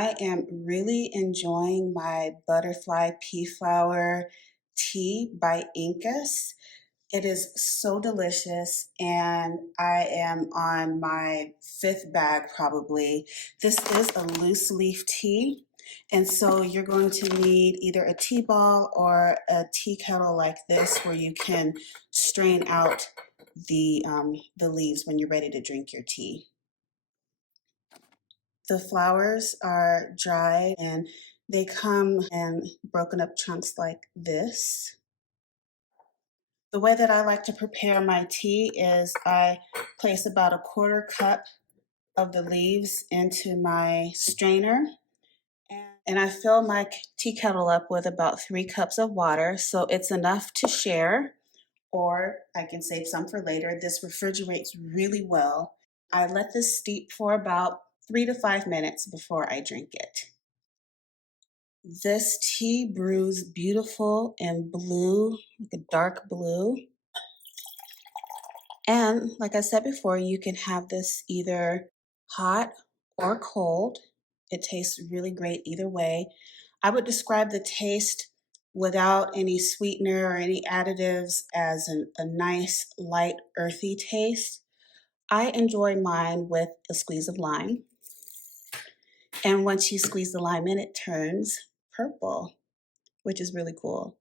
I am really enjoying my butterfly pea flower tea by INCAS. It is so delicious, and I am on my fifth bag probably. This is a loose leaf tea, and so you're going to need either a tea ball or a tea kettle like this where you can strain out the leaves when you're ready to drink your tea. The flowers are dried and they come in broken up chunks like this. The way that I like to prepare my tea is I place about a quarter cup of the leaves into my strainer, and I fill my tea kettle up with about 3 cups of water, so it's enough to share, or I can save some for later. This refrigerates really well. I let this steep for about 3 to 5 minutes before I drink it. This tea brews beautiful and blue, like a dark blue. And like I said before, you can have this either hot or cold. It tastes really great either way. I would describe the taste without any sweetener or any additives as a nice, light, earthy taste. I enjoy mine with a squeeze of lime. And once you squeeze the lime in, it turns purple, which is really cool.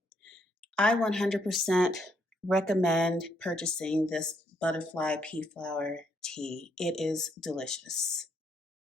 I 100% recommend purchasing this butterfly pea flower tea. It is delicious.